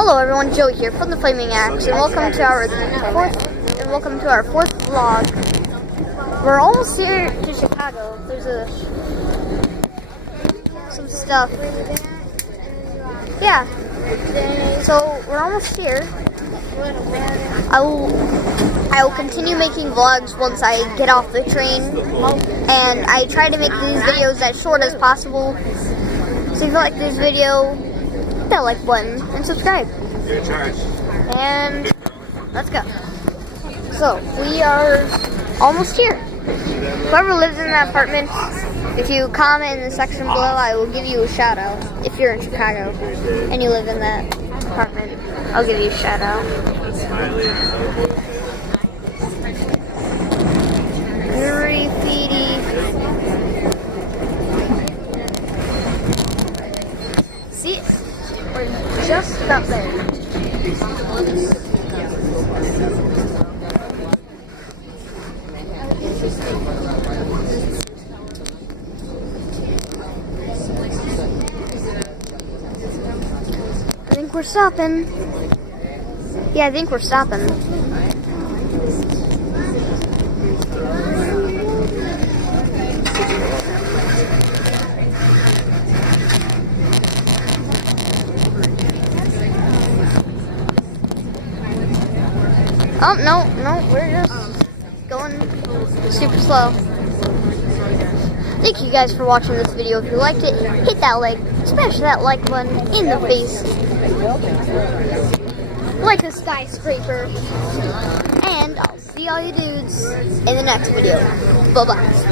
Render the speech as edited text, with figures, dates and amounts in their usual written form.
Hello everyone, Joe here from the Flaming Axe, and welcome to our fourth vlog. We're almost here to Chicago. There's some stuff. Yeah. So we're almost here. I will continue making vlogs once I get off the train, and I try to make these videos as short as possible. So if you like this video, hit that like button and subscribe. And let's go. So we are almost here. Whoever lives in that apartment, if you comment in the section below, I will give you a shout out. If you're in Chicago and you live in that apartment, I'll give you a shout out. Graffiti. See, we're just about there. I think we're stopping. Yeah, I think we're stopping. Oh, no, we're just going super slow. Thank you guys for watching this video. If you liked it, hit that like, smash that like button in the face. Like a skyscraper. And I'll see all you dudes in the next video. Bye-bye.